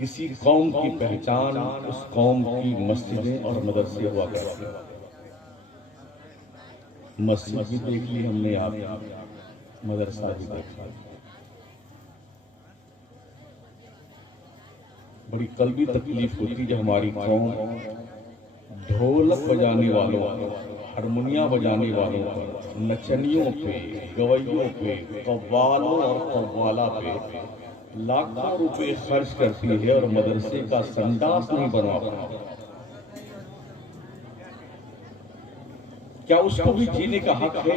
किसी कौम की पहचान उस कौम की मस्जिदें और मदरसे हुआ करते हैं। मस्जिद भी देख ली हमने, आप मदरसा भी देखा। बड़ी कल्बी तकलीफ होती जब हमारी कौम ढोलक बजाने वालों, हारमोनिया बजाने वालों पर, नचनियों पे, गवैयों पे, कव्वालों और कव्वाला पे लाखों रुपए खर्च करती है और मदरसे का संडास नहीं बनवा पाती। क्या उसको भी जीने का हक है?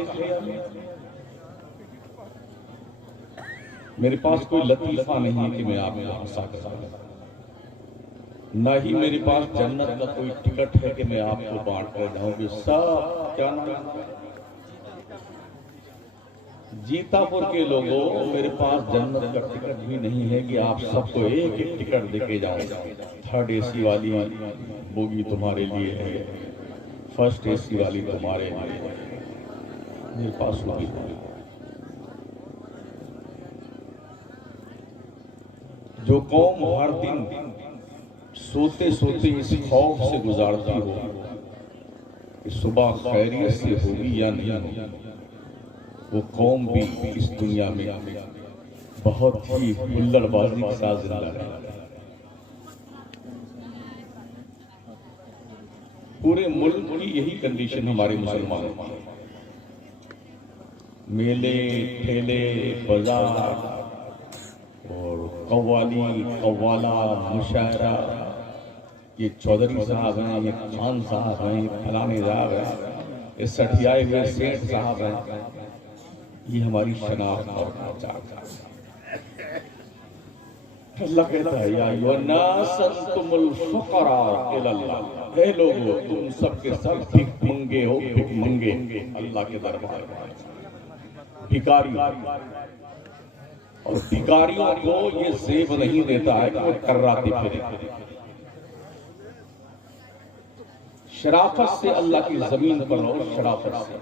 मेरे पास कोई लतीफा नहीं है कि मैं आपको हंसा कर सकूं, न ही मेरे पास जन्नत का कोई टिकट है कि मैं आपको बांट कर जाऊंगी। सब क्या नाम जीतापुर के लोगों, मेरे पास जन्नत का टिकट भी नहीं है कि आप सबको एक एक टिकट देके जाऊंगा। 3rd AC वाली बोगी तुम्हारे लिए है, 1st AC वाली तुम्हारे लिए है, मेरे पास वो भी नहीं। जो कौम हर दिन सोते सोते इस खौफ से गुजारती हो कि सुबह खैरियत से होगी या नहीं होगी, वो कौम भी इस दुनिया में बहुत ही हुल्लड़बाजी के साथ जिंदा है। पूरे मुल्क की यही कंडीशन हमारे मुसलमानों की। मेले, ठेले, बाजार और कव्वाली, कव्वाला, मुशायरा, ये चौधरी साहब हैं, ये खान साहब हैं, ये फलाने साहब हैं, ये सठियाए हुए सेठ साहब हैं, ये हमारी शनाख्त और पहचान है। अल्लाह कहता है या युन्नास अंतुमुल फुकरा इलल्लाह, हे लोगों तुम सबके सब भिख मंगे हो, भिख मंगे अल्लाह के दरबार में, भिखारी। और भिखारियों को ये जेब नहीं देता है कि वो कर्राते फिरे। शराफत से अल्लाह की जमीन पर रहो, शराफत से।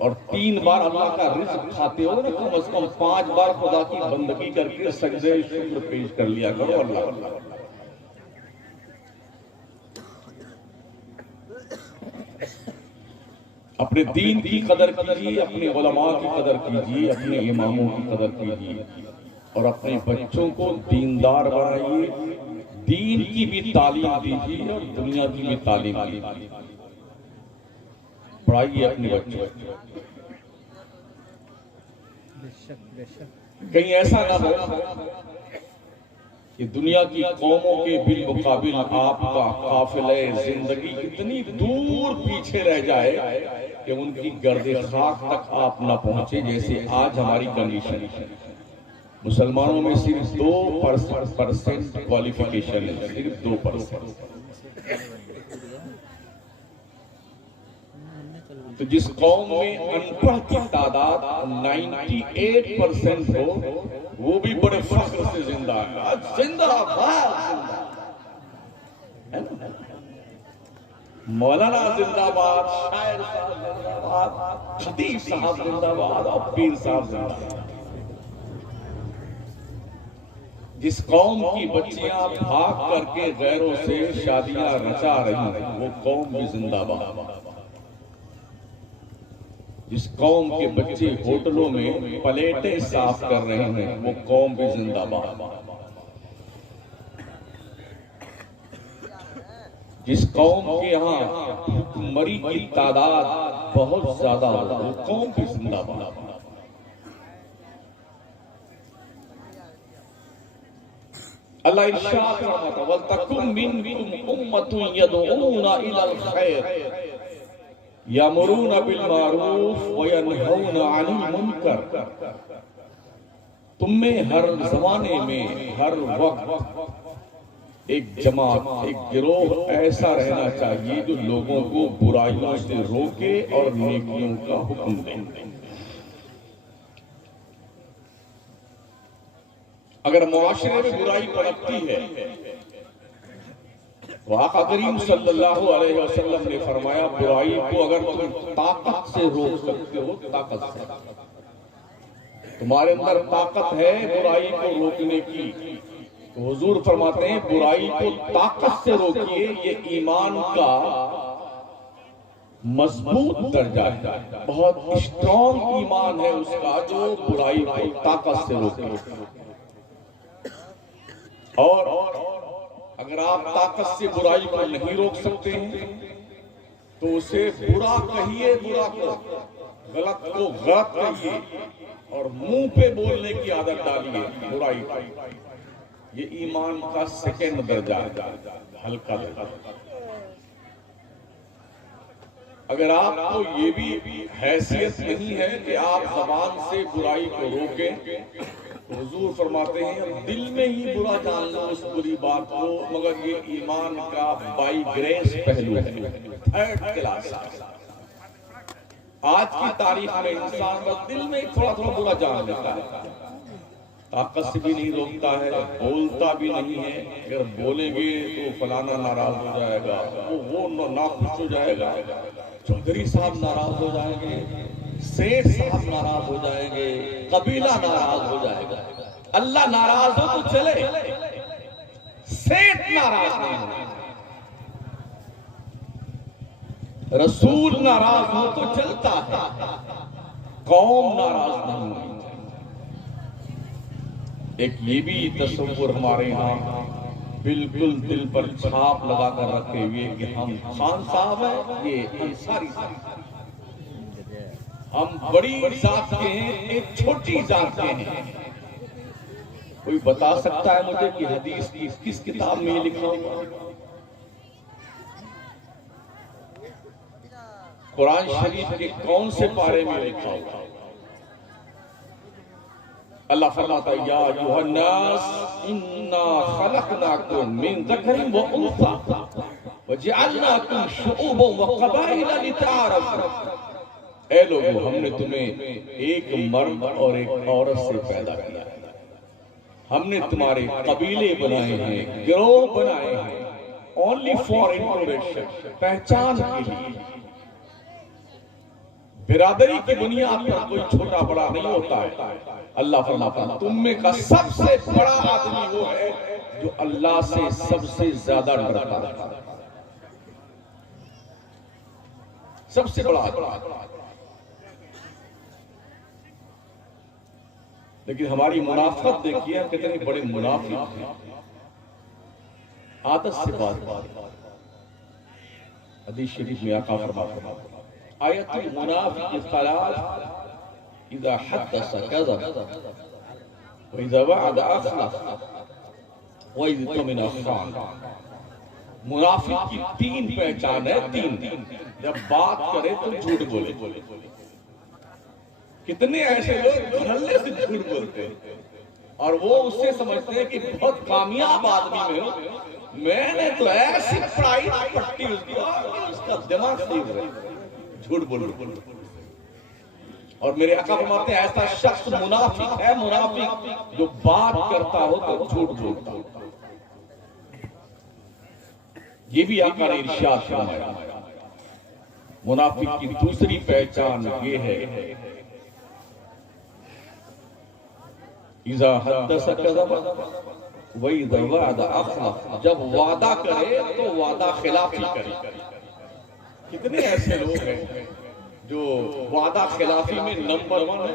और 3 बार अल्लाह का रिज़्क खाते हो ना, कम से कम 5 बार खुदा की बंदगी करके सजदे शुक्र पेश कर लिया करो अल्लाह। अपने दीन की कदर कीजिए, अपने उलमा की कदर कीजिए, अपने इमामों की कदर कीजिए और अपने बच्चों को दीनदार बनाइए। दीन की भी तालीम दीजिए और दुनिया की भी तालीम दीजिए। पढ़ाइए अपने बच्चों। कहीं ऐसा ना हो कि दुनिया की कौमों के बिल मुकाबिल आपका काफिले जिंदगी इतनी दूर पीछे रह जाए कि उनकी गर्दे खाक तक आप ना पहुंचे, जैसे आज हमारी कंडीशन है। मुसलमानों में सिर्फ 2% क्वालिफिकेशन है, सिर्फ 2%। तो जिस कौम में अनपढ़ की तादाद 98% हो, वो भी बड़े फख्र से जिंदा है। जिंदाबाद है ना? मौलाना जिंदाबाद, शायर साहब जिंदाबाद, खतीब साहब जिंदाबाद और पीर साहब जिंदाबाद। जिस कौम की बच्चियां भाग करके गैरों से शादियां रचा रही, वो कौम भी जिंदाबाद। जिस कौम के बच्चे होटलों में प्लेटें साफ कर रहे हैं, वो कौम भी जिंदाबाद। जिस कौम के यहाँ भुखमरी की तादाद बहुत ज्यादा हो, वो कौम भी जिंदाबाद। अल्लाह इरशाद फरमाता है वलतकुम मिनकुम उम्मतुन यदऊना इलल खैर यामुरूना बिल मारूफ व यनहौना अनिल मुनकर। तुम में हर जमाने में, हर वक्त एक जमात, एक गिरोह ऐसा रहना चाहिए जो लोगों को बुराइयों से रोके और नेकियों का हुक्म दे। अगर मुआशरे में बुराई पनपती है तो आका करीम सल्लल्लाहु अलैहि वसल्लम ने फरमाया, बुराई को अगर तुम ताकत से रोक सकते हो, ताकत से, तुम्हारे अंदर ताकत है बुराई को रोकने की। तो हुजूर फरमाते हैं बुराई को ताकत से रोकिए, ये ईमान का मजबूत दर्जा है, बहुत स्ट्रॉन्ग ईमान है उसका जो बुराई को ताकत से रोके। और अगर आप ताकत से बुराई को नहीं रोक सकते हैं तो उसे बुरा कहिए, बुरा को गलत को गलत कहिए और मुंह पे बोलने की आदत डालिए बुराई। ये ईमान का सेकंड दर्जा है, हल्का दर्जा। अगर आपको ये भी हैसियत नहीं है कि आप ज़बान से बुराई को रोकें, तो हुजूर फरमाते हैं दिल में ही बुरा जान लो उस बुरी बात को, मगर ये ईमान का बाई ग्रेस पहलू है, थर्ड क्लास। आज की तारीख में इंसान बस दिल में थोड़ा थोड़ा बुरा जान लेता है, ताकत से भी नहीं रोकता है, बोलता भी नहीं है। अगर बोलेंगे तो फलाना नाराज हो जाएगा, वो नाखुश हो जाएगा, चौधरी साहब नाराज हो जाएंगे, सेठ साहब नाराज हो जाएंगे, कबीला नाराज हो जाएगा। अल्लाह नाराज हो तो चले, सेठ नाराज नहीं हो, रसूल नाराज हो तो चलता है, कौम नाराज नहीं होगी। एक ये भी तस्वुर हमारे यहाँ बिल्कुल दिल पर छाप लगा कर रखे हुए कि हम खान साहब हैं, ये अंसारी साहब, हम बड़ी जात के हैं, एक छोटी जात के हैं। कोई बता सकता है मुझे कि हदीस की किस किताब में ये लिखा हुआ? कुरान शरीफ के कौन से पारे में लिखा हुआ? अल्लाह फरमाता है या अय्युहन्नास इन्ना खलकनाकुम मिन ज़करिन व उन्सा व जअलनाकुम शुऊबन व क़बाइला लिताअरफू। ऐ लोगों, हमने तुम्हें एक मर्द और एक औरत से पैदा किया है, हमने तुम्हारे कबीले बनाए हैं, गिरोह बनाए हैं, ओनली फॉर इंट्रोडक्शन, पहचान के लिए। बिरादरी की बुनियाद पर कोई छोटा बड़ा नहीं होता है। अल्लाह फरमाता है तुम में का सबसे बड़ा आदमी वो है जो अल्लाह से सबसे ज्यादा डरता है, सबसे बड़ा आदमी। लेकिन हमारी मुनाफत देखिए, कितने बड़े मुनाफिक हैं। आदत से बात, हदीस शरीफ में आका फरमाते हैं आयतुल मुनाफिक सलास इज़ा हद्दस कज़ब व इज़ा वअदा अखलफ व इज़ा तमिना खान। मुनाफिक की तीन पहचान है, तीन। जब बात करे तो झूठ बोले। कितने ऐसे लोग धड़ल्ले से झूठ बोलते हैं और वो उससे समझते हैं कि बहुत कामयाब आदमी में हो, मैंने तो ऐसी पढ़ाई पट्टी उसका दिमाग सही हो रहा, झूठ बोल। और मेरे आका फरमाते हैं ऐसा शख्स मुनाफिक है, मुनाफिक जो बात करता हो तो झूठ बोलता हो। ये भी आका ने इरशाद फरमाया। मुनाफिक की दूसरी पहचान ये है इज़ा हद्दस कज़ब व इज़ा वअदा अखलफ। जब वादा करे तो वादा खिलाफी करे। कितने ऐसे लोग हैं जो वादा खिलाफी में नंबर 1 है।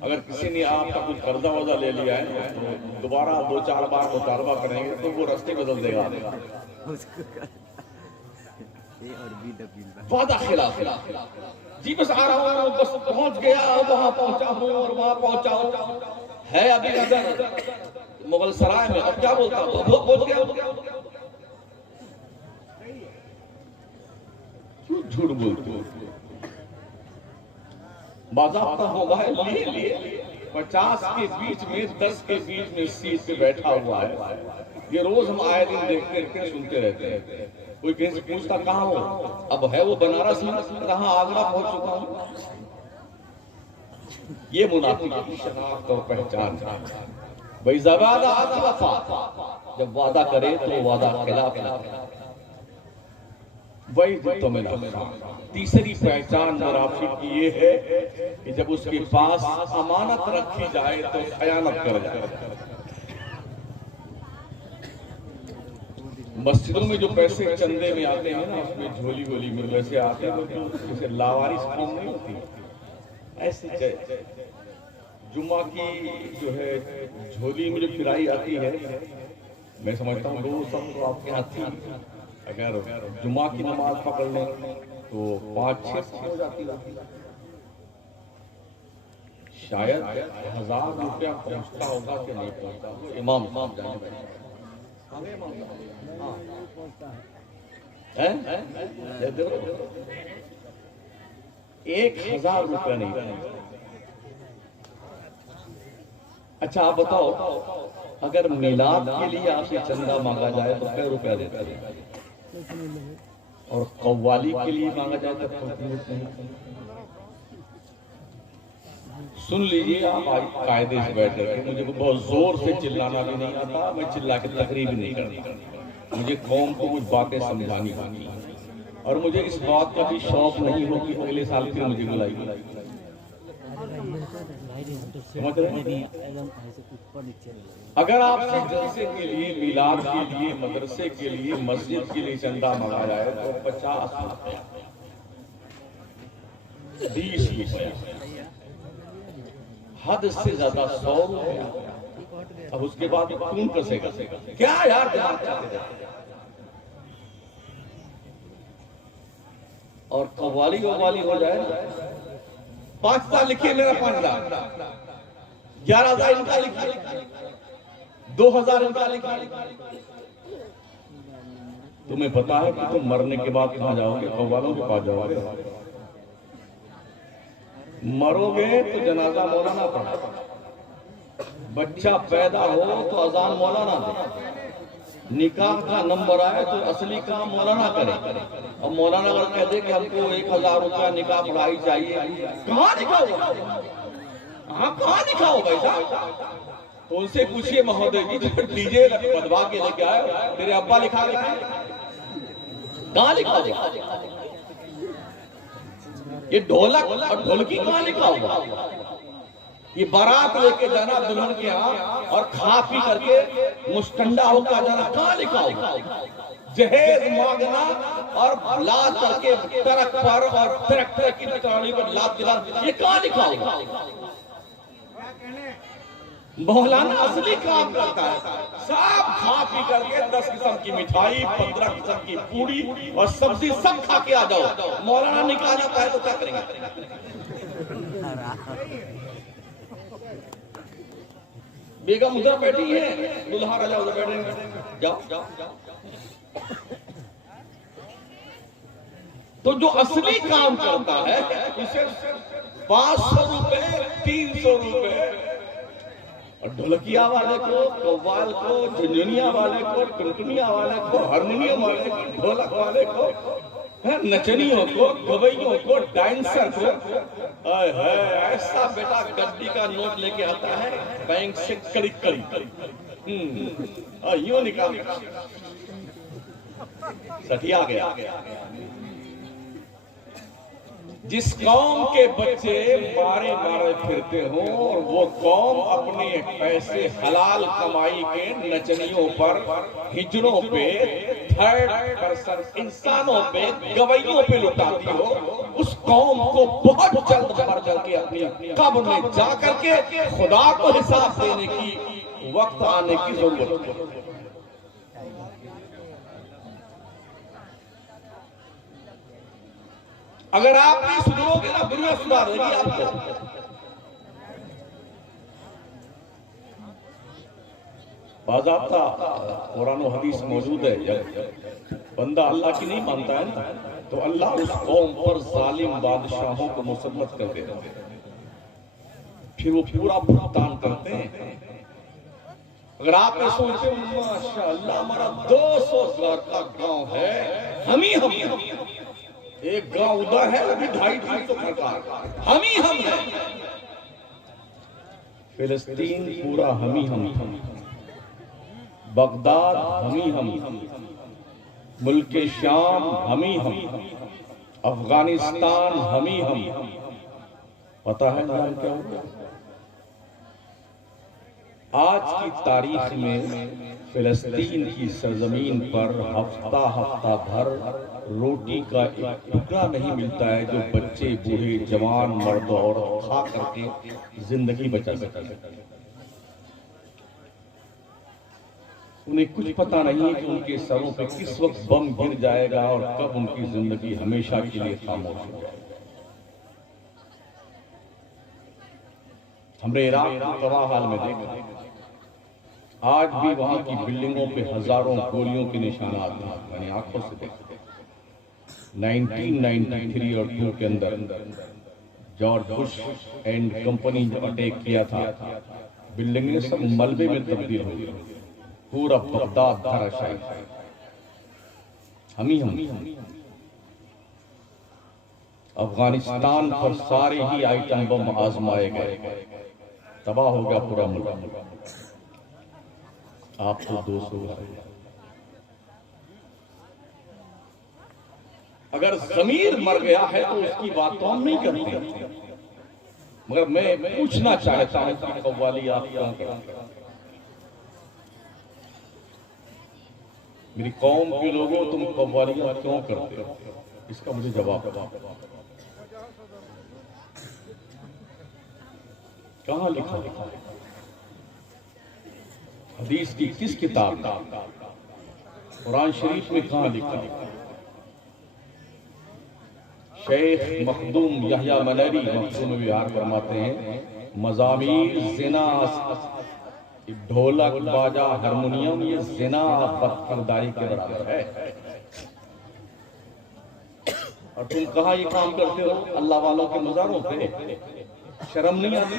अगर किसी ने आपका कुछ कर्जा वर्जा ले लिया है तो दोबारा 2-4 बार मुतालबा करेंगे तो वो रास्ते बदल देगा। वादा खिलाफी, जी बस आ रहा हूँ, बस पहुंच गया, वहां पहुंचा हूँ और वहां पहुंचा हूँ, है अभी अगर मुगल सराय में, अब क्या बोलता हूँ, वो पहुंच गया। झूठ बोलते हो, बाज़ाब्ता होगा है, लिए 50 के बीच में 10 के बीच में सीट पे बैठा हुआ है। ये रोज हम आए दिन देखते सुनते रहते हैं। कोई कहीं से पूछता कहाँ हो, अब है वो बनारस में, कहाँ आगरा पहुंच चुका हूँ। ये मुनाफिक की शनाख्त और पहचान है। भाई ज़बादा अखलफा, जब वादा करे तो वादा खिलाफ। वही तो मिला। तीसरी पहचान मुनाफिक की ये है कि जब उसके पास अमानत रखी जाए तो खयानत कर जाए। मस्जिदों में जो पैसे चंदे में आते हैं ना, उसमें झोली गोली में वैसे आते हैं, जैसे लावारिस कौम नहीं होती ऐसे जुम्मा की जो है झोली में जो फिराई आती है, मैं समझता हूँ वो सब तो आपके यहाँ थी। अगर जुम्मा की नमाज पकड़ लें तो 5-6 हो जाती है, शायद 1000 रुपया पहुंचता होगा कि नहीं पहुंचता, इमाम जाने देखो 1000 रुपया नहीं। अच्छा आप बताओ, अगर मिलाद के लिए आपसे चंदा मांगा जाए तो कै रुपया देता है, और कव्वाली के लिए मांगा जाए तो सुन लीजिए आप कायदे से बैठ करके। मुझे बहुत जोर से चिल्लाना भी नहीं आता, मैं चिल्ला के तकरीर भी नहीं करता। मुझे कौम को कुछ बातें समझानी होगी, और मुझे इस बात का भी शौक नहीं हो कि अगले साल फिर मुझे बुलाएगी। अगर आपसे जलसे के लिए, मिलाद के लिए, मदरसे के लिए, मस्जिद के लिए चंदा मांगा जाए तो 50 रुपया, 20 रुपया, हद से ज्यादा 100 रुपया। अब उसके बाद कौन कसेगा? क्या यार दिमाग चाहते थे। और कव्वाली ववाली हो जाए ना, 5,000 लिखिए, मेरा 5,000, 11,000 इनका लिखिए, 2,000 इनका लिखिए। तुम्हें पता है कि तुम मरने के बाद कहां जाओगे? कव्वालों के पास जाओगे। मरोगे तो जनाजा मौलाना पढ़ा, बच्चा पैदा हो तो अजान मौलाना दे, निकाह का नंबर आए तो असली काम मौलाना करे। और मौलाना अगर कह दे कि हमको 1,000 रुपया निकाह पढ़ाई चाहिए, कहाँ निकाह होगा? हाँ कहाँ निकाह हो भाई साहब? तो उनसे पूछिए महोदय जी, तो डीजे बदवा के लेके आए, तेरे अब्बा लिखा के कहाँ लिखा होगा? ये ढोलक और ढोलकी कहाँ लिखा होगा? ये बारात लेके जाना दुल्हन के यहाँ और खा पी करके मुस्टंडा होकर जाना, कहाँ लिखा होगा? जहेज मांगना और लाद करके ट्रक पर और ट्रैक्टर की ट्राली पर लाद दिलाना, ये कहाँ लिखा होगा? मौलाना असली काम करता है, सब खा पी करके 10 किस्म की मिठाई, 15 किस्म की पूरी और सब्जी सब खा के आ जाओ। मौलाना निकाल जाता है तो क्या करेंगे? बेगम उधर बैठी है, दुल्हा राजा उधर बैठे, जाओ। तो जो असली काम करता है उसे 500 रुपए, 300 रुपए, और ढोलकिया वाले को, कव्वाल को, झुंझुनिया वाले को, टुनटुनिया वाले को, हारमोनियम वाले को, ढोलक वाले को, नचनियों को, गवैयों को, डांसर को, ऐसा बेटा गद्दी का नोट लेके आता है बैंक से कड़ी यूं निकाल सठिया गया। जिस कौम के बच्चे मारे मारे फिरते हो और वो कौम अपने पैसे हलाल कमाई के नचनियों पर, हिजड़ों पे, थर्ड पर्सन इंसानों पे, गवैयों पे लुटाती हो, उस कौम को बहुत जल्द मर करके अपनी कब्र में जा करके खुदा को हिसाब देने की वक्त आने की जरूरत है। अगर आप नहीं सुधरोगे ना, दुनिया सुधारेगी आपको। बाज़ाब्ता कुरान और हदीस मौजूद है, जब बंदा अल्लाह की नहीं मानता है ना, तो अल्लाह उस कौम पर जालिम बादशाहों को मुसल्लत कर देता है, फिर वो पूरा भुगतान करते हैं। अगर आप ये सोचते हो माशाअल्लाह हमारा 200 घर का गांव है, हम ही एक गांव उधर है, वो भी 250 घर का, हम हैं। फिलिस्तीन पूरा हम, बगदाद हम, मुल्क शाम हम ही हम, अफगानिस्तान हम ही हम। पता है नाम क्या होगा? आज की तारीख में फिलिस्तीन की सरजमीन पर हफ्ता हफ्ता भर रोटी का एक टुकड़ा नहीं मिलता है जो बच्चे, बूढ़े, जवान, मर्द और खा करके जिंदगी बचा सके। उन्हें कुछ पता नहीं है कि उनके सरों पे किस वक्त बम गिर जाएगा और कब उनकी जिंदगी हमेशा के लिए खामोश हो जाएगी। हमने इराक को तबाह हाल में देखा, आज भी वहां की बिल्डिंगों पे हजारों गोलियों के निशानात हैं। मैंने आंखों से देखा। 1993 और 2 के अंदर जॉर्ज बुश एंड कंपनी जो अटैक किया था, बिल्डिंगें सब मलबे में तब्दील हो गई, पूरा बगदाद धराशायी। हम ही अफगानिस्तान पर सारे ही आइटम बम आजमाए गए, तबाह हो गया पूरा मुल्क। आप तो 200 अगर जमीर मर गया है तो उसकी बात तो हम नहीं करते, मगर मैं पूछना चाहता हूं कि कव्वाली आप क्यों करते हैं? मेरी कौम के लोगों, तुम कव्वालियां क्यों करते हो? इसका मुझे जवाब दो। कहां लिखा? हदीस की किस किताब में? कुरान शरीफ में कहां लिखा? शेख मखदूम यहया मलरी मखदूम विहार फरमाते हैं, मज़ामीर ज़िना, ढोलक, बाजा, हारमोनियम, ये ज़िना बदकिरदारी के बराबर है। और तुम कहां ये काम करते हो? अल्लाह वालों के मज़ारों पे। शर्म नहीं आती?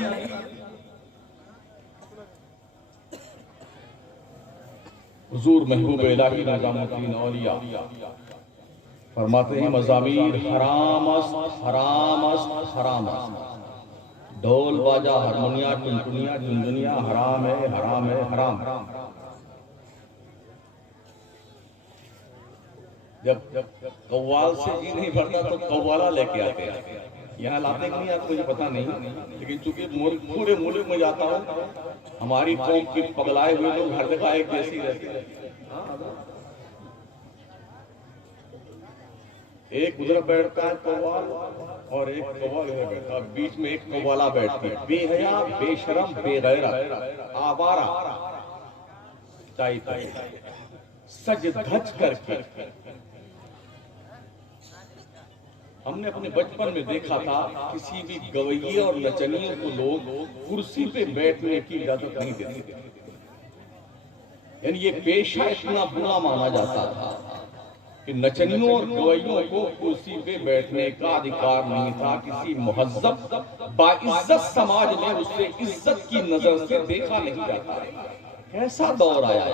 हुजूर महबूब इलाही निज़ामुद्दीन औलिया फरमाते हैं, मज़ामीर हराम अस्त, हराम अस्त, हराम अस्त। ढोल, बाजा, हारमोनिया, टुनटुनिया, झुनझुनिया हराम है, हराम है, हराम। जब कव्वाल से जी नहीं भरता तो कव्वाला लेके आते हैं। यहाँ लाते कि नहीं आते मुझे पता नहीं, लेकिन चूंकि पूरे मुल्क में जाता हूँ, हमारी कौम के पगलाए हुए लोग हर जगह एक जैसी रहती है। एक उधर बैठता है कव्वाल और एक कव्वाल इधर बैठता है, बीच में एक कव्वाला बैठती है, बेहया, बेशरम, बेगैरत, आवारा, सज धज करके। हमने अपने बचपन में देखा था, किसी भी गवैये और नचनियों को लोग कुर्सी पे बैठने की इजाजत नहीं देते, यानी ये पेशा इतना बुरा माना जाता था कि नचनियों और गवैयों को कुर्सी पे बैठने का अधिकार नहीं था। किसी मुहज्जब बाइज्जत समाज में उसे इज्जत की नजर से देखा नहीं जाता। कैसा दौर आया,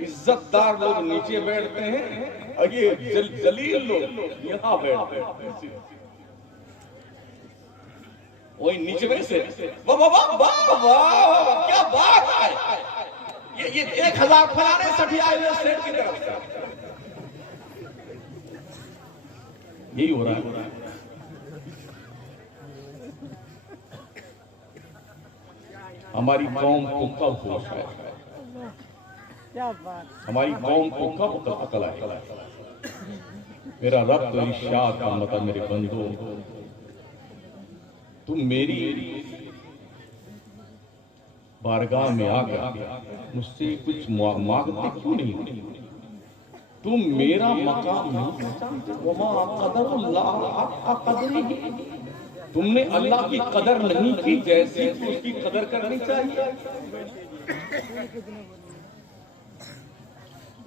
इज्जतदार लोग नीचे बैठते हैं और ये जलील लोग यहाँ बैठते हैं। वही नीचे में से वाह वाह वाह वाह वाह, क्या बात है, ये 1000 फलाने सठियाए हुए सेठ की तरफ से यही हो रहा है। हमारी कौम को कब होश है? हमारी कौम को कब अकल है? मेरा रब तो इरशाद फरमाता, मेरे बंदो तुम मेरी बारगाह में आकर मुझसे कुछ मांगते क्यों नहीं? तुम मेरा मकाम नहीं जानते। तुमने अल्लाह की कदर नहीं की जैसी कि उसकी कदर करनी चाहिए।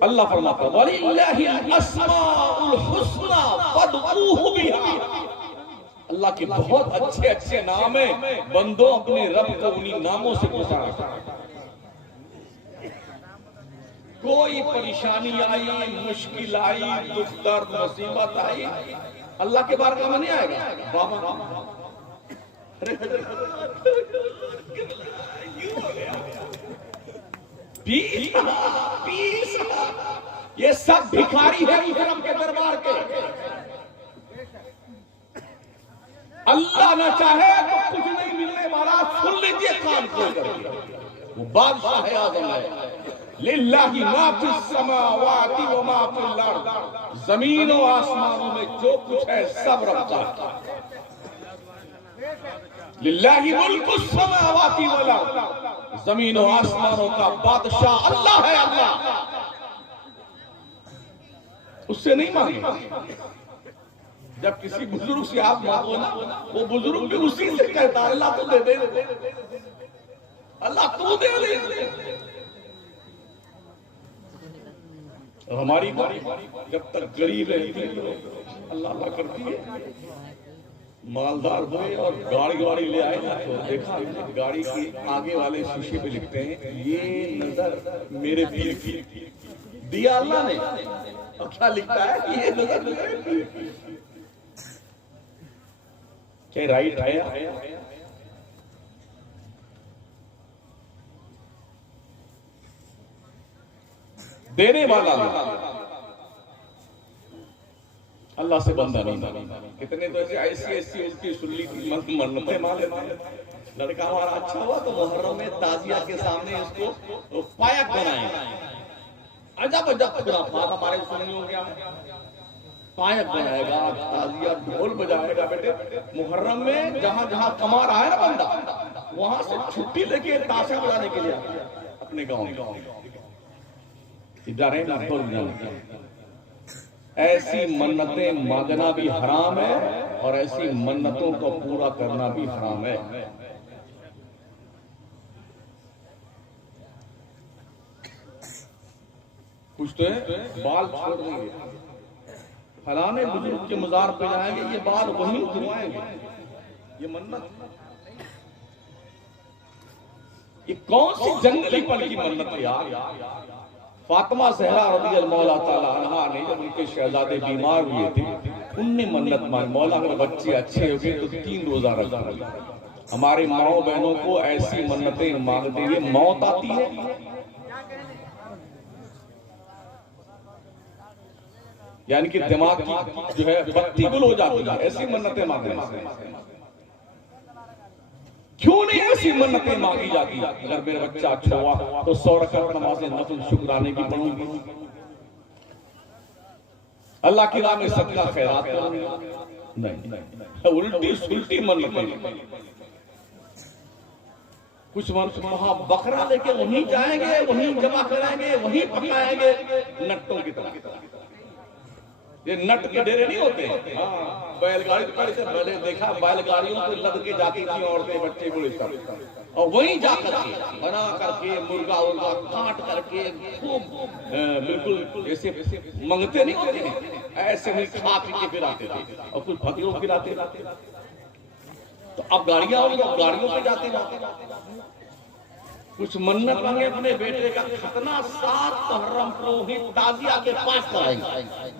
अल्लाह फरमाता वलिल्लाहिल अस्माउल हुस्ना फदऊहु बिहा। अल्लाह के बहुत अच्छे अच्छे नाम है, बंदो अपने रब को उन्हीं नामों से पुकारो। कोई परेशानी आई, मुश्किल आई, दुख दर्द मुसीबत आई, अल्लाह के बारगाह में नहीं आएगा। बाबा पीस ये सब भिखारी है उस रब के दरबार के। अल्लाह न चाहे तो कुछ नहीं मिलने वाला। सुन लीजिए कान खोल करके, वो बादशाह आज़म है। लिल्लाहि मा फिस समावाति व मा फिल अर्द, जमीन और आसमानों में जो कुछ है सब रब का है। लिल्लाहि मुल्कुस समावाति वल अर्द, जमीन और आसमानों का बादशाह अल्लाह है। अल्लाह उससे नहीं मांगे। जब किसी बुजुर्ग से आप मांगो ना, वो बुजुर्ग भी उसी से कहता है अल्लाह तू दे दे, अल्लाह तू दे दे। और हमारी जब तक गरीब रहती है तो अल्लाह अल्लाह करती है। मालदार हुए और गाड़ी ले आए ना, तो देखा गाड़ी की आगे वाले शीशे पे लिखते हैं ये नजर मेरे पीर की दिया अल्लाह ने। और क्या लिखता है ये नजर मेरे पीर की। क्या राइट है? देने वाला अल्लाह से बंदा नहीं। कितने तो ऐसी उल्टी सुल्ली मन्नतें मांगे। लड़का हमारा अच्छा हुआ तो मुहर्रम में ताजिया के सामने इसको पायक बनाएंगे। अजब अजब खुराफात हमारे सुनने हो गया। पायक बनाएगा, ताजिया ढोल बजाएगा। बेटे मुहर्रम में जहां जहां कमा रहा है ना बंदा, वहां से छुट्टी लेके ताशा बजाने के लिए अपने गाँव में ऐसी मन्नतें मांगना भी हराम है और ऐसी मन्नतों को पूरा करना भी हराम है। कुछ तो बाल छोड़ देंगे, फलाने बुजुर्ग के मजार पे जाएंगे, ये बाल वहीं उतरवाएंगे, ये मन्नत। ये कौन सी जंगलीपन की मन्नत है यार। फातिमा ज़हरा रज़ी अल्लाह ताला अन्हा ने जब उनके शहजादे बीमार हुए थे, उनने मन्नत मांगी, मौला अगर बच्चे अच्छे हो गए तो 3 रोजा रखूंगा। हमारे माओ बहनों को ऐसी मन्नतें मांगते हुए मौत आती है। यानी कि दिमाग की जो है बत्ती गुल हो जाती है ऐसी मन्नतें मांगने। क्यों नहीं ऐसी मन्नतें मांगी जाती? अगर मेरा बच्चा अच्छा हुआ तो 100 रकात नमाज़ें नफल शुक्राने की पढ़ूंगी, अल्लाह की राह में सदका खैरात करूंगी। नहीं, उल्टी सुल्टी मन्नतें। कुछ वहां बकरा लेके वहीं जाएंगे, वहीं जमा कराएंगे, वहीं पकाएंगे नट्टों की तरह। ये नट के डेरे नहीं होते। हाँ, बैलगाड़ी से मैंने देखा, बैलगाड़ियों को लद के जाती थी औरतें बच्चे बूढ़े सब, और वहीं जाकर के बना करके मुर्गा उर्गा काट करके खूब बिल्कुल जैसे मंगते नहीं होते, ऐसे ही खा पी के फिर आते थे और कुछ फकीरों खिलाते। तो अब गाड़ियां होंगी तो गाड़ियों पे जाते। कुछ मन्नत मांगे अपने बेटे का खतना 7 मुहर्रम को ही ताजिया के पास कराएंगे।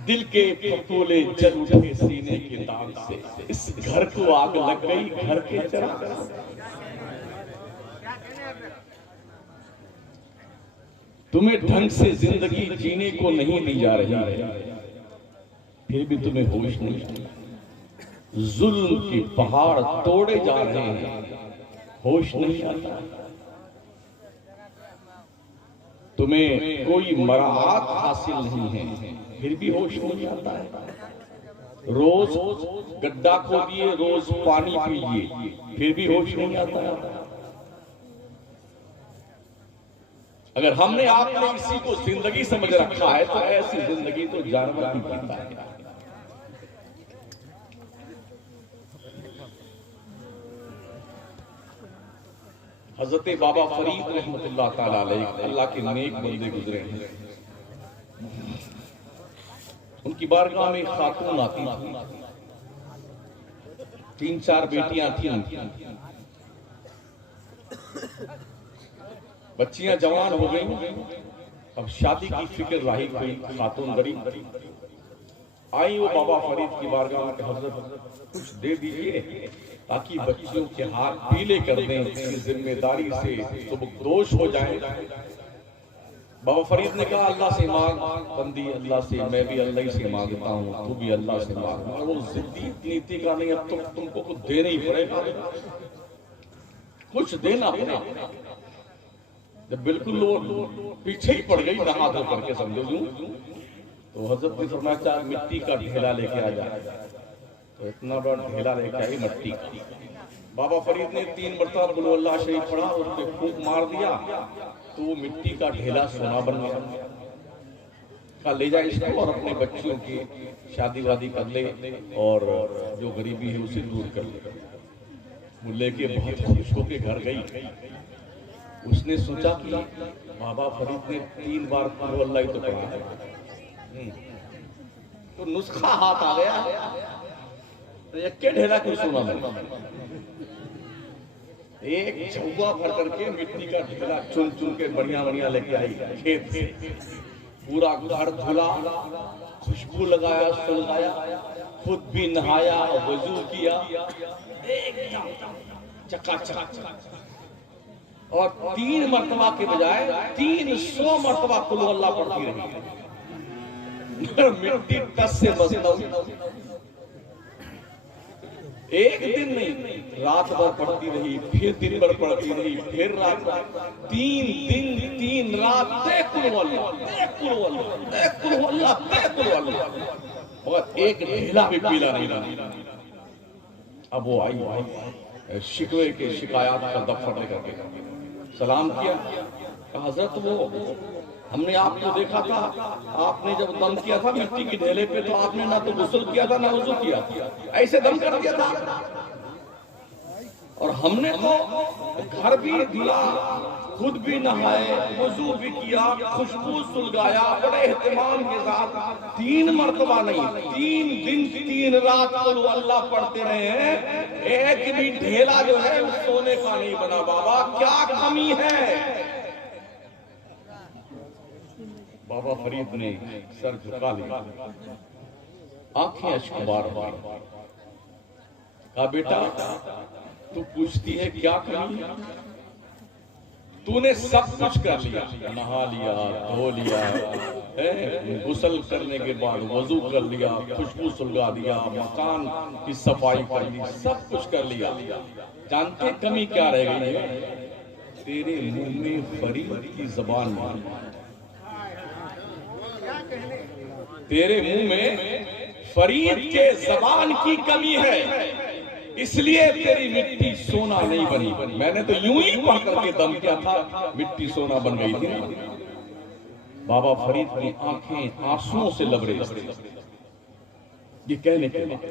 दिल के फतूले जल उठे सीने के दाग से, इस घर को आग लग गई घर के चिराग। तुम्हें ढंग से जिंदगी जीने को नहीं दी जा रही है, फिर भी तुम्हें होश नहीं। जुल्म के पहाड़ तोड़े जा रहे हैं, होश नहीं आता। तुम्हें कोई मराहत हासिल नहीं है, फिर भी होश नहीं आता है। रोज गड्ढा खोदिए, रोज पानी पीजिए, फिर भी होश नहीं आता है। अगर हमने आपने इसी को जिंदगी समझ रखा है तो ऐसी जिंदगी तो जानवर भी जीता है। हजरत बाबा फरीद रहमतुल्लाह ताला अलैह अल्लाह के नेक बंदे गुजरे हैं। उनकी बारगाह में खातून आती थी, 3-4 बेटियां थी उनकी। बच्चियां जवान हो गई, अब शादी की फिक्र रही कोई खातून गरीब आई। वो बाबा फरीद की बारगाह में हजरत कुछ दे दीजिए, ताकि बच्चियों के हाथ पीले कर दें, इसकी जिम्मेदारी से सुबकदोश हो जाए। बाबा फरीद ने कहा अल्लाह से मांग बंदी, अल्लाह से, मैं भी अल्लाह ही से मांगता हूँ, तू भी अल्लाह से मांग। मगर वो जिद्दी नीति का नहीं, अब तो तुमको कुछ देना ही पड़ेगा, कुछ देना पड़ेगा। जब बिल्कुल वो पीछे ही पड़ गई नहा धो करके, समझो यूं, तो हजरत ने फरमाया चाहे मिट्टी का ढेला लेके आ जाए। तो इतना बड़ा ढेला लेके आई मिट्टी का। बाबा फरीद ने 3 मरतबा कुल अल्लाह शरीफ पढ़ा, उस पे फूंक मार दिया, तो वो मिट्टी का ढेला सोना बन गया। का ले जाए इसको और अपने बच्चियों की शादी वादी कर ले और जो गरीबी है उसे दूर कर ले। वो लेके बहुत खुश होके घर गई। उसने सोचा कि बाबा फरीद ने 3 बार कुल अल्लाह ही तो पढ़ा है, तो नुस्खा हाथ आ गया, तो एक के ढेला क्यों सोना बना। एक झुआ भर करके मिट्टी का ढेला चुन चुन के बढ़िया बढ़िया लेके आई खेत से। पूरा घर धुला, खुशबू लगाया, सुलगाया, खुद भी नहाया, वजू किया, चकाचक। और 3 मरतबा के बजाय 300 मरतबा कुल अल्लाह पढ़ती रही। मिट्टी टस से बस एक दिन नहीं, रात भर पढ़ती रही, फिर दिन भर पढ़ती रही, फिर रात भर, 3 दिन 3 रात और एक ढेला भी पीला नहीं रहा। अब वो आई शिकवे के शिकायत का दफ्तर लेकर के सलाम किया, कहा हजरत वो हमने आपको देखा था, आपने जब दम किया था मिट्टी के ढेले पे, तो आपने ना तो गुस्ल किया था ना वजू किया, ऐसे दम कर दिया था। और हमने तो घर भी धुला, खुद भी नहाए, वजू भी किया, खुशबू सुलगाया, बड़े एहतमाम के साथ 3 मरतबा नहीं, 3 दिन 3 रात कुल अल्लाह पढ़ते रहे हैं। एक भी ढेला जो है उस सोने का नहीं बना। बाबा क्या कमी है। बाबा फरीद ने सर झुका लिया, आंखें अश्कबार हो गई। कहा बेटा तू पूछती है क्या कमी है, तूने सब कुछ कर लिया, नहा लिया, धो लिया, गुस्ल करने के बाद वजू कर लिया, खुशबू सुलगा दिया, मकान की सफाई कर ली, सब कुछ कर लिया। जानते कमी क्या रह गई है? तेरे मुंह में फरीद की जबान में, तेरे मुंह में फरीद के जबान की कमी है, इसलिए तेरी मिट्टी सोना नहीं बनी। मैंने तो यूं ही पढ़ करके दम किया था, मिट्टी सोना बन गई थी। बाबा फरीद की आंखें आंसुओं से लबरेज। ये कहने के बाद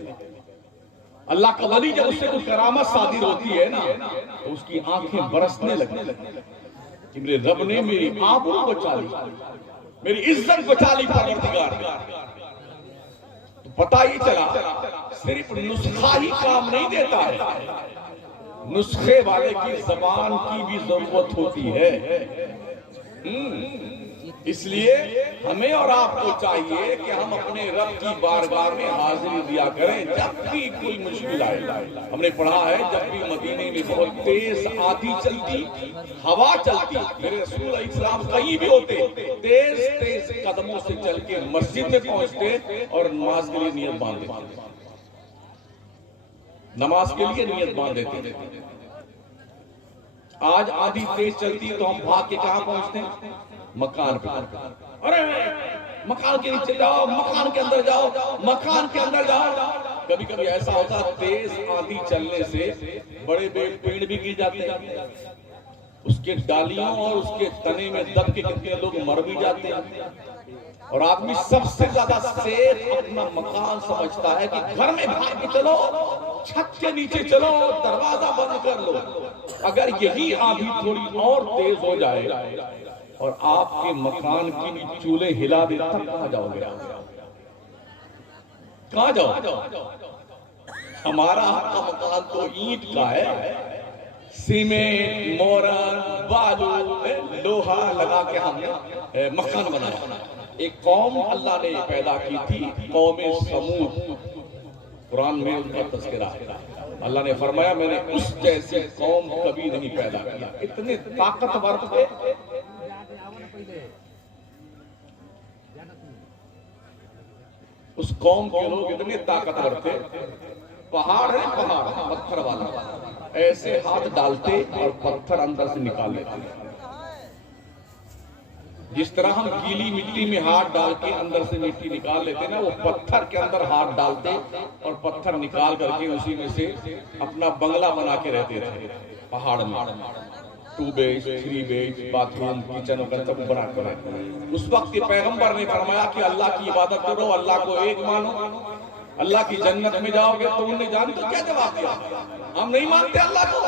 अल्लाह का वली जब उससे कोई करामत सादिर होती है ना, तो उसकी आंखें बरसने लगती कि मेरे रब ने मेरी आबरू बचा ली, मेरी इज्जत बचा ली परवरदिगार ने। तो पता ही चला सिर्फ नुस्खा ही काम नहीं देता है, नुस्खे वाले की जबान की भी जरूरत होती है। इसलिए हमें और आपको चाहिए कि हम अपने रब की बारगाह में हाजिरी दिया करें जब भी कोई मुश्किल आए। हमने पढ़ा है जब भी मदीने में बहुत तेज आंधी चलती, हवा चलती, मेरे रसूल अलैहिस्सलाम कहीं भी होते, तेज तेज कदमों से चल के मस्जिद में पहुंचते और नमाज के लिए नियत बांध देते, नमाज के लिए नियत बांध देते। आज आंधी तेज चलती तो हम भाग के कहां पहुंचते हैं? मकान पे। अरे मकान के नीचे जाओ, मकान के अंदर जाओ, मकान के अंदर जाओ। कभी कभी ऐसा होता तेज आंधी चलने से बड़े बड़े पेड़ भी गिर जाते हैं, उसके डालियों और उसके तने में दब के कितने लोग मर भी जाते हैं। और आदमी सबसे ज्यादा सेफ अपना मकान समझता है कि घर में भाग के चलो, छत के नीचे चलो, दरवाजा बंद कर लो। अगर यही आंधी थोड़ी और तेज हो जाए और आपके मकान की भी चूल्हे हिला दे, तब कहां जाओगे? कहां जाओ? हमारा आपका मकान तो ईंट का है, सीमेंट, मोरन, बालू, लोहा लगा के हमने मकान बनाया। एक कौम अल्लाह ने पैदा की थी, कौम समूद, कुरान में उनका तज़किरा है। अल्लाह ने फरमाया मैंने उस जैसी कौम कभी नहीं पैदा किया। इतने ताकतवर थे, उस कौम के लोग इतने ताकतवर थे, पहाड़ है पहाड़ पत्थर वाला, ऐसे हाथ डालते और पत्थर अंदर से निकाल लेते। जिस तरह हम गीली मिट्टी में हाथ डाल के अंदर से मिट्टी निकाल लेते ना, वो पत्थर के अंदर हाथ डालते और पत्थर निकाल करके उसी में से अपना बंगला बना के रहते थे पहाड़ में। 2 बेड 3 बेड बाथरूम किचन वगैरह सब बना कर रहते हैं। उस वक्त के पैगंबर ने फरमाया कि अल्लाह की इबादत करो, अल्लाह को एक मानो, अल्लाह की जन्नत में जाओगे। तो उन्होंने जान तो क्या जवाब दिया, हम नहीं मानते अल्लाह को,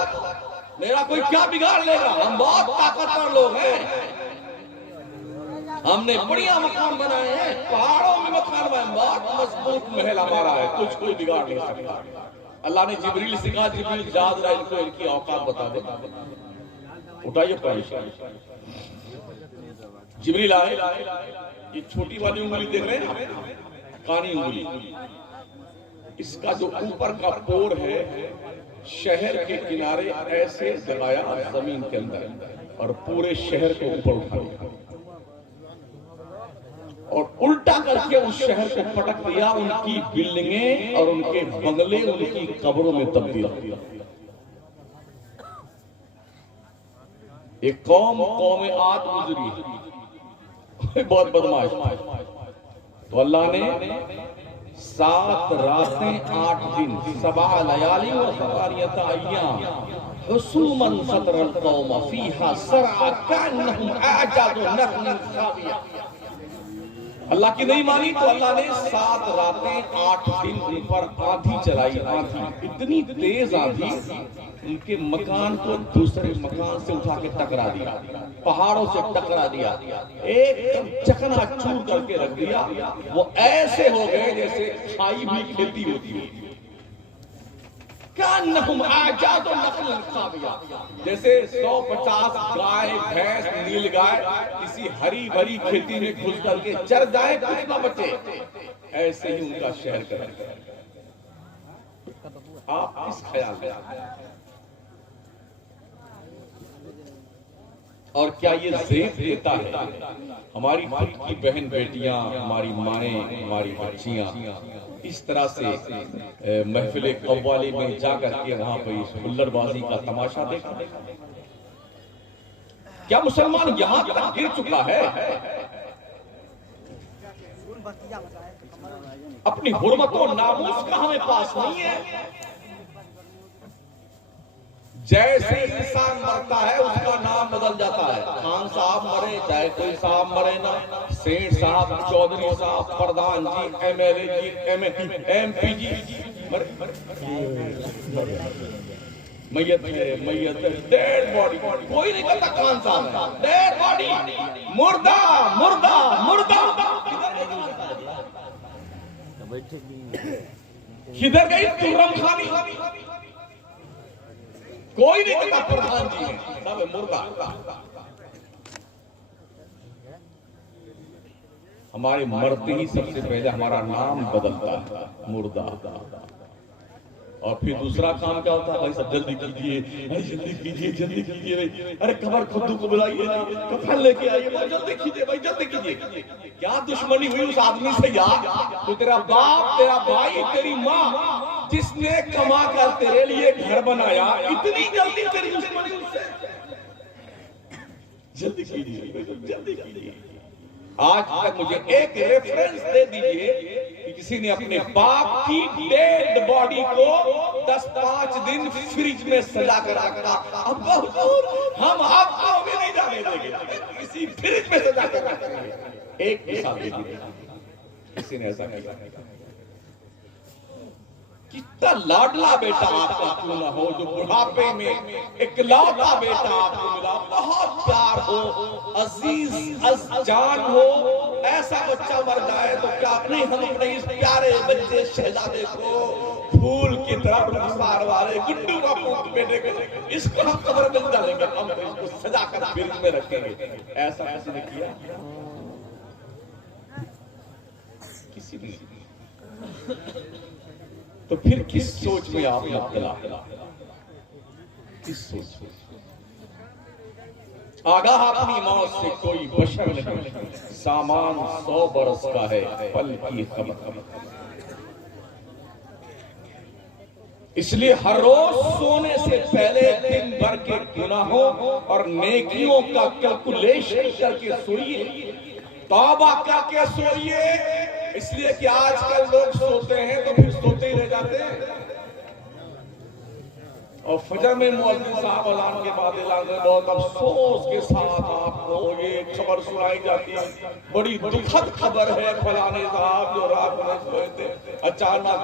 मेरा कोई क्या बिगाड़ लेगा, हम बहुत ताकतवर लोग हैं, हमने बढ़िया मकान बनाए हैं, पहाड़ों में मकान बनाए, बहुत मजबूत महल हमारा है, कुछ कोई बिगाड़ नहीं सकता। अल्लाह ने जिब्रील से कहा, जिब्रील जा रहा है, इनको इनकी औकात बता दो, उठाइए परेशान। जिब्रील आए, ये छोटी वाली उंगली देख रहे हैं, कानी उंगली, इसका जो ऊपर का पोर है शहर के किनारे ऐसे लगाया जमीन के अंदर और पूरे शहर को ऊपर उठा लिया और उल्टा करके उस शहर को पटक दिया। उनकी बिल्डिंगें और उनके बंगले उनकी कब्रों में तब्दील किया। एक कौम आद गुजरी, बहुत बदमाश। तो अल्लाह ने 7 रातें 8 दिन, 7 लयाली और 7 अय्याम हुसूमन फतरल कौम फीहा सरअ कान्नहुम आजादु नखलिन खाविया। अल्लाह की नहीं मानी तो अल्लाह ने 7 रातें 8 दिन उन पर आंधी चलाई। आंधी इतनी तेज आंधी, उनके मकान को दूसरे मकान से उठा के टकरा दिया, पहाड़ों से टकरा दिया, एकदम चकनाचूर करके रख दिया। वो ऐसे हो गए जैसे खाई हुई खेती होती है, कान्नहुम आजादु नखलिन खाविया, जैसे 150 गाय भैंस नील गाय किसी हरी भरी खेती में घुस करके चर जाए, कुछ ना बचे, ऐसे ही उनका शहर कर। आप इस ख्याल में, और क्या ये ज़ेब देता है? हमारी खुद की बहन बेटियां, हमारी माएँ, हमारी बच्चियां इस तरह से महफिल कव्वाली में जाकर के वहां पर इस हुल्लड़बाजी का तमाशा देखा। क्या मुसलमान यहां तक गिर चुका है? अपनी हुर्मत और नामूस का हमें पास नहीं है। जैसे इंसान मरता है उसका नाम बदल जाता है। खान साहब मरे, चाहे कोई साहब मरे ना, सेठ साहब, चौधरी साहब, प्रधान जी, MLA जी, MP जी मैयत डेड बॉडी, कोई नहीं कहता खान साहब, डेड बॉडी, मुर्दा मुर्दा मुर्दा। किधर गई तुर्रम खानी? कोई नहीं कहता प्रधान जी है, सब मुर्दा। हमारे मरते ही सबसे पहले हमारा नाम बदलता है, मुर्दा। और फिर दूसरा काम क्या होता है? भाई सब जल्दी कीजिए, जल्दी कीजिए, जल्दी कीजिए, अरे कबर खुद्दू को बुलाइए, कफन लेके आइए, भाई जल्दी कीजिए, भाई जल्दी कीजिए। क्या दुश्मनी हुई उस आदमी से यार? तो तेरा बाप, तेरा भाई, तेरी माँ, जिसने कमा कर तेरे लिए घर बनाया, इतनी जल्दी तेरी दुश्मनी उससे? जल्दी कीजिए, जल्दी कीजिए। आज तक मुझे एक रेफरेंस दे दीजिए कि किसी ने अपने बाप की डेड बॉडी को 10-5 दिन फ्रिज में सजा कर रखा। अब हम आपको भी नहीं जाने देंगे, किसी फ्रिज में सजा कर रखेंगे। एक मिसाल दीजिए, किसी ने ऐसा किया? कितना लाडला बेटा आपका क्यों ना हो, जो बुढ़ापे में इकलौता बेटा आपको मिला, बहुत प्यार हो, अजीज जान हो, ऐसा बच्चा मर जाए तो क्या नहीं हम अपने इस प्यारे बच्चे शहजादे को फूल की तरह रुखसार वाले गुड्डू का पुत्र बेटे को, इसको हम कब्र में डालेंगे, हम इसको सजा कर फ्रिज में रखेंगे। ऐसा किसी ने किया? किसी ने। तो फिर किस सोच में आप मुब्तला, किस सोच? आगाह अपनी मौत से कोई बशर नहीं, सामान 100 बरस का है, पल की खबर। इसलिए हर रोज सोने से पहले दिन भर के गुनाहों और नेकियों का कैलकुलेशन करके सोइए, तौबा करके सोइए। इसलिए कि आजकल लोग सोते हैं तो फिर सोते ही रह जाते हैं, और फजर में मुअज्जिन साहब अज़ान के बाद ऐलान करते, बहुत अफसोस के साथ आपको ये खबर सुनाई जाती है, बड़ी दुखद खबर है, फलाने साहब जो रात में सोए थे अचानक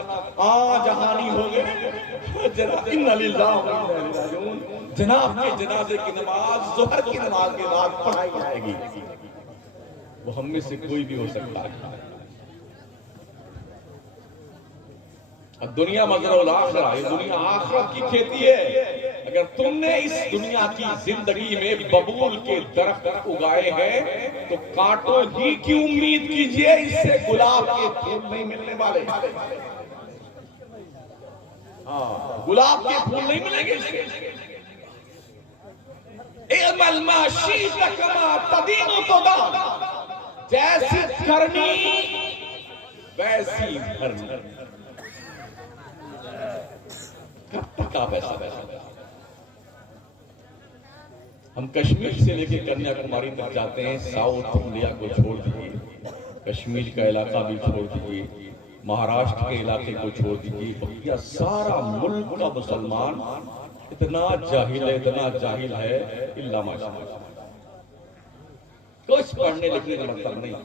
जहानी हो गए। जनाब के जनाजे की नमाज ज़ोहर की नमाज के बाद पढ़ाई जाएगी। वो हम में से कोई भी हो सकता है। अब दुनिया मजरुल आखिरा, ये दुनिया आखिरत की खेती है। अगर तुमने इस दुनिया की जिंदगी में बबूल के दरख्त उगाए हैं तो कांटों ही की उम्मीद कीजिए, इससे गुलाब के फूल नहीं मिलने वाले। हाँ, गुलाब के फूल नहीं मिलेंगे इससे। इअमल मा शी'त कमा तदीनु तुदाम, जैसी करनी वैसी भरनी। कब तक आप ऐसा? हम कश्मीर से लेकर कन्याकुमारी तक जाते हैं, साउथ इंडिया को छोड़ दीजिए, कश्मीर का इलाका भी छोड़ दीजिए, महाराष्ट्र के इलाके को छोड़ दीजिए, बकिया सारा मुल्क का मुसलमान इतना जाहिल है, इल्ला माशाअल्लाह। कुछ पढ़ने लिखने का मतलब नहीं।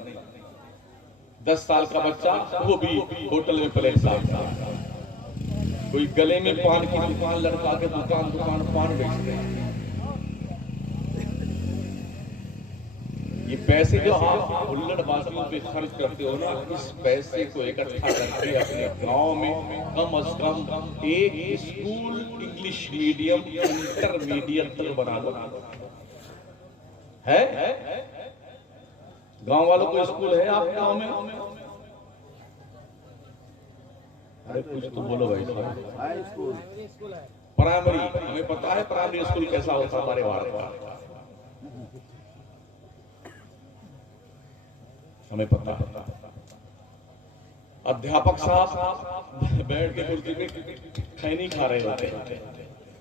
10 साल का बच्चा, वो भी होटल में प्लेट साफ, कोई गले में पान की दुकान लड़का के दुकान पान बेचते हैं। ये पैसे जो आप हुल्लड़बाजियों पे खर्च करते हो ना, इस पैसे को इकट्ठा करके अपने गांव में कम से कम एक स्कूल इंग्लिश मीडियम इंटरमीडिएट तक बना दो। है गांव वालों को स्कूल है आप गांव में? अरे कुछ तो बोलो भाई साहब। प्राइमरी, हमें पता है प्राइमरी स्कूल कैसा होता है हमारे भारत, हमें पता है। अध्यापक साहब बैठ के कुर्सी पे खैनी खा रहे होते हैं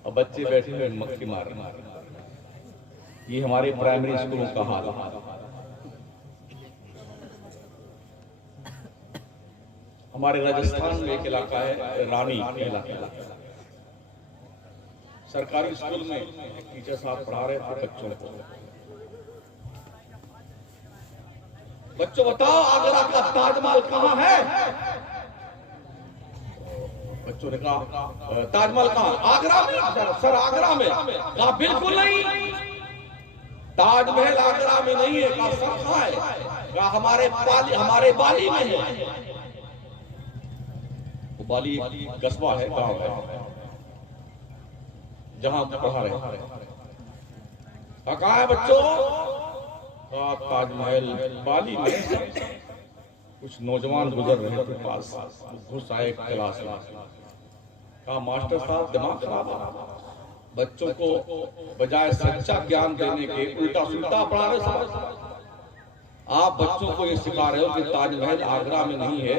और बच्चे बैठे हुए मक्खी मार रहे। ये हमारे प्राइमरी स्कूलों का हाल है। हमारे राजस्थान में एक इलाका है, रानी इलाका, सरकारी स्कूल में टीचर साहब पढ़ा रहे थे बच्चों को। बच्चों बताओ आगरा का ताजमहल कहाँ है? बच्चों ने कहा ताजमहल कहाँ? आगरा में। सर आगरा में? कहा बिल्कुल नहीं, ताजमहल आगरा में नहीं है। कहा सर कहाँ है? कहा हमारे बाली में है। बाली कस्बा है, गांव है, जहां पढ़ा रहे। कहा है बच्चों? ताजमहल बाली में। कुछ नौजवान गुजर रहे थे पास, घुस आए क्लास में। कहा मास्टर साहब दिमाग खराब है, बच्चों को बजाय सच्चा ज्ञान देने के उल्टा सुल्टा पढ़ा रहे। आप बच्चों को ये सिखा रहे हो कि ताजमहल आगरा में नहीं है,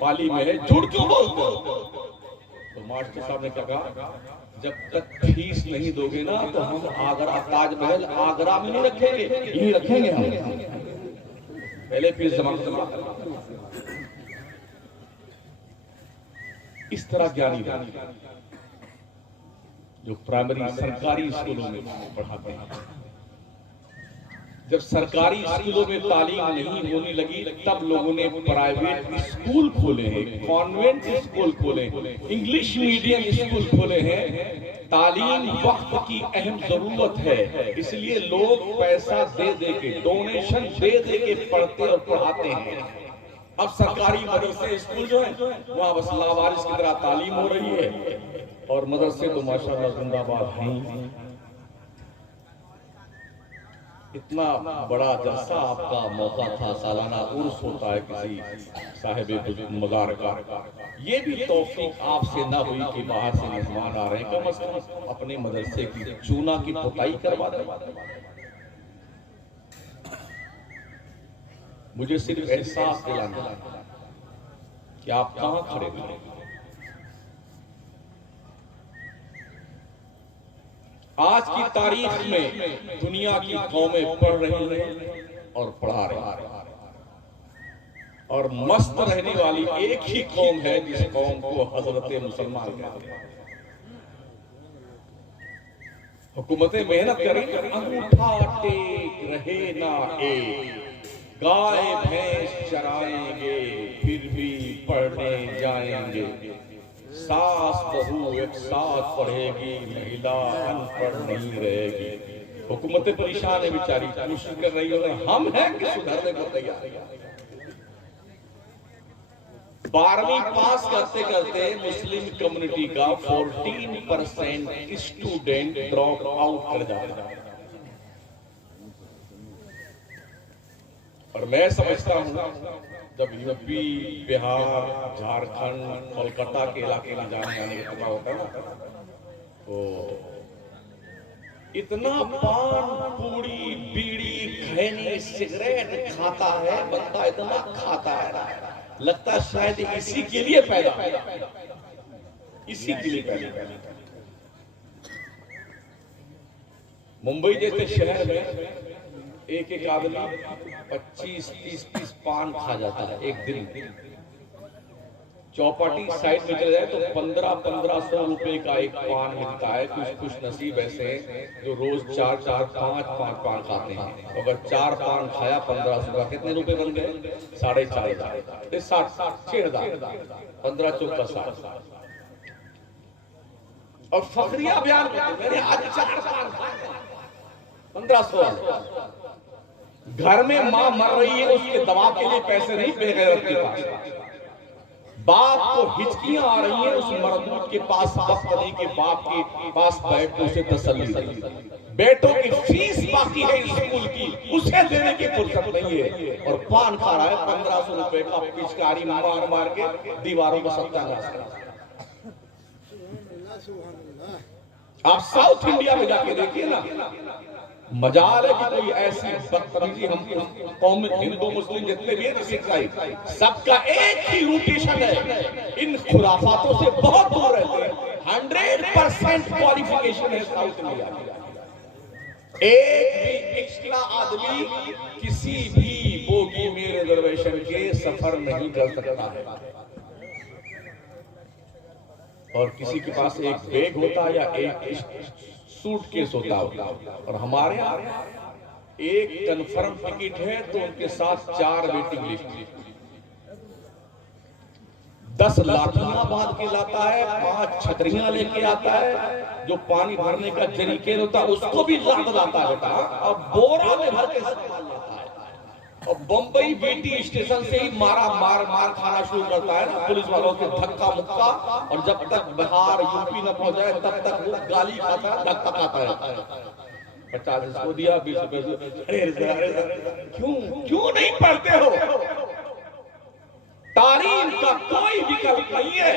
पाली में है, झूठ क्यों बोलते हो? तो मास्टर साहब ने कहा जब तक फीस नहीं दोगे ना तो हम आगरा ताजमहल आगरा में नहीं रखेंगे, यही रखेंगे हम। पहले फीस जमा करो। इस तरह ज्ञानी जो प्राइमरी सरकारी स्कूलों में पढ़ाते हैं। जब सरकारी स्कूलों में तालीम नहीं होने लगी तब लोगों ने प्राइवेट स्कूल खोले हैं, कॉन्वेंट स्कूल खोले, इंग्लिश मीडियम स्कूल खोले हैं। तालीम वक्त की अहम जरूरत है, इसलिए लोग पैसा दे दे के, डोनेशन दे दे के पढ़ते और पढ़ाते हैं। अब सरकारी मदरसे स्कूल जो है वहाँ बस लावारिस की तरह तालीम हो रही है, और मदरसे तो माशाअल्लाह जिंदाबाद हैं। इतना बड़ा जलसा आपका मौका था, सालाना उर्स होता है किसी साहिब मज़ार का, ये भी तौफीक आपसे ना हुई कि बाहर से मेहमान आ रहे हैं, कम से कम अपने मदरसे की चूना की पुताई करवा दें। मुझे सिर्फ एहसास दिलाना कि आप कहां खड़े थे। आज की तारीख में दुनिया की कौमें पढ़ रही हैं और पढ़ा रही हैं, और मस्त रहने वाली एक ही कौम है जिस कौम को हजरत मुसलमान कहते हैं। हुकूमतें मेहनत करें, अंगूठा टेक रहे ना एक, गाय भैंस चराएंगे फिर भी पढ़ने जाएंगे, सास बहू एक साथ पढ़ेगी, महिला अनपढ़ नहीं रहेगी। हुकूमतें परेशान है बेचारी, कोशिश कर रही है, हम हैं कि सुधरने को तैयार। 12वीं पास करते करते मुस्लिम कम्युनिटी का 14% स्टूडेंट ड्रॉप आउट कर जाता है। और मैं समझता हूं जब यूपी, बिहार, झारखंड, कोलकाता के इलाके में जाने आने का होता है ना, तो इतना पान, पूड़ी, बीड़ी, खैनी, सिगरेट खाता है बंदा, इतना खाता है, लगता है शायद इसी के लिए पैदा, इसी के लिए पैदा। मुंबई जैसे शहर में एक एक आदमी 25-30 पान खा जाता है एक दिन। चौपाटी साइड में चले जाए तो 1500 रुपए का एक पान मिलता है। कुछ नसीब ऐसे हैं जो रोज 4-5 पान खाते हैं। तो अगर 4 पान खाया 1500 का, कितने रुपए बन गए? 4,500, 6,000, 15 चौका 60। और फखरिया बयान करते मैंने आज 4 पान खाए, 1500। घर में मां मर रही है, उसके दवा के लिए पैसे नहीं बेगैरत के पास। बाप को हिचकियां आ रही है, उस मरदूत के पास वक्त नहीं कि बाप के पास बैठ के उसे तसल्ली। बेटों की फीस बाकी है स्कूल की, उसे देने की फुर्सत नहीं है, और पान खा रहा है 1500 रुपए का, पिचकारी मार मार के दीवारों को सत्यानाश कर। आप साउथ इंडिया में जाके देखिए ना, मजाल है कि कोई ऐसी बदतमीजी हम कौम हिंदू मुस्लिम जितने भी हैं सिख ईसाई, सबका एक ही रूटेशन है, इन खुराफातों से बहुत दूर रहते हैं। 100% क्वालिफिकेशन है साउथ इंडिया। एक भी एक्स्ट्रा आदमी किसी भी बोगी में रिजर्वेशन के सफर नहीं कर सकता है। और किसी के पास एक बैग होता या एक सूटकेस होता होगा, और हमारे यहाँ एक कन्फर्म टिकट है तो उनके साथ 4 वेटिंग लिस्ट, 10 लाठियां बांध के लाता है, 5 छतरियां लेके आता है, जो पानी भरने का जरीके होता है उसको भी लाद लाता है बेटा, और बोरा में भर के सामान लाता है। और बंबई बीटी स्टेशन से ही मार खाना शुरू करता है ना पुलिस वालों के, धक्का मुक्का, और जब तक बिहार यूपी न पहुंच जाए तब तक वो गाली खाता है, धक्का खाता है। 50 इसको दिया, 20 रुपए। क्यों नहीं पढ़ते हो? तालीम का कोई विकल्प नहीं है,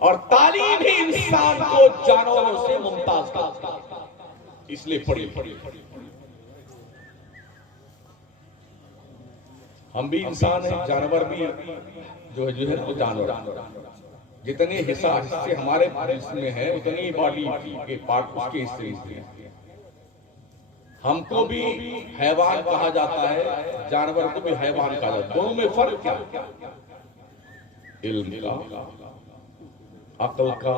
और तालीम ही इंसान को जानवरों से मुमताज करता है। इसलिए पढ़िए। हम भी इंसान हैं, जानवर भी जो है वो जानवर। जितने हिस्से हमारे जिस्म है उतनी बॉडी के पार्ट उसके हिस्से हैं। हमको भी हैवान कहा जाता है, जानवर को भी हैवान कहा जाता है। दोनों में फर्क क्या? इल्म का, अक्ल का,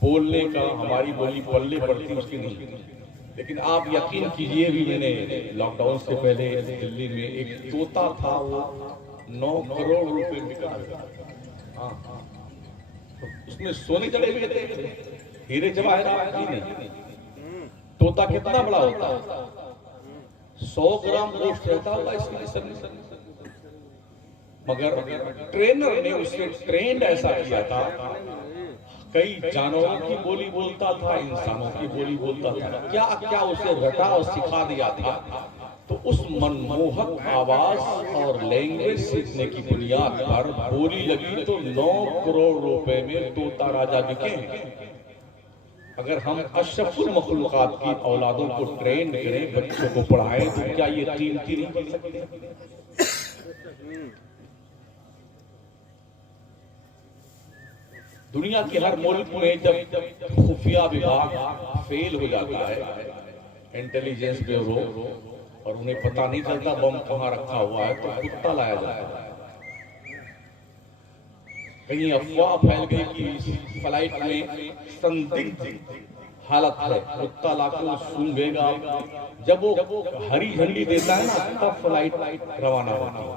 बोलने का। हमारी बोली पल्ले पड़ती उसकी नहीं। लेकिन आप यकीन कीजिए, भी मैंने लॉकडाउन से पहले दिल्ली में एक तोता था, वो 9 करोड़ रुपए बिका। हाँ, उसमें सोने चढ़े हुए थे, हीरे जवाहरात नहीं। तोता कितना बड़ा होता है? 100 ग्राम गोश्त रहता होगा इसमें। मगर ट्रेनर ने उसे ट्रेंड ऐसा किया था, कई जानवरों की बोली बोलता था, इंसानों की बोली बोलता था, क्या क्या उसे रटा और सिखा दिया था। तो उस मनमोहक आवाज और लैंग्वेज सीखने की बुनियाद पर बोली लगी तो 9 करोड़ रुपए में तोता राजा बिके। अगर हम अशरफुल मखलूकात की औलादों को ट्रेन करें, बच्चों को पढ़ाएं, तो क्या ये कीमती नहीं बन सकते? दुनिया के हर मुल्क में जब खुफिया विभाग फेल हो जाता है, इंटेलिजेंस ब्यूरो, और उन्हें पता नहीं चलता बम कहां रखा हुआ है, तो कुत्ता लाया जाता है। कहीं अफवाह फैल गई कि फ्लाइट में संदिग्ध हालत है, कुत्ता लाकर सूंघेगा। जब वो हरी झंडी देता है ना, तब फ्लाइट रवाना होती है।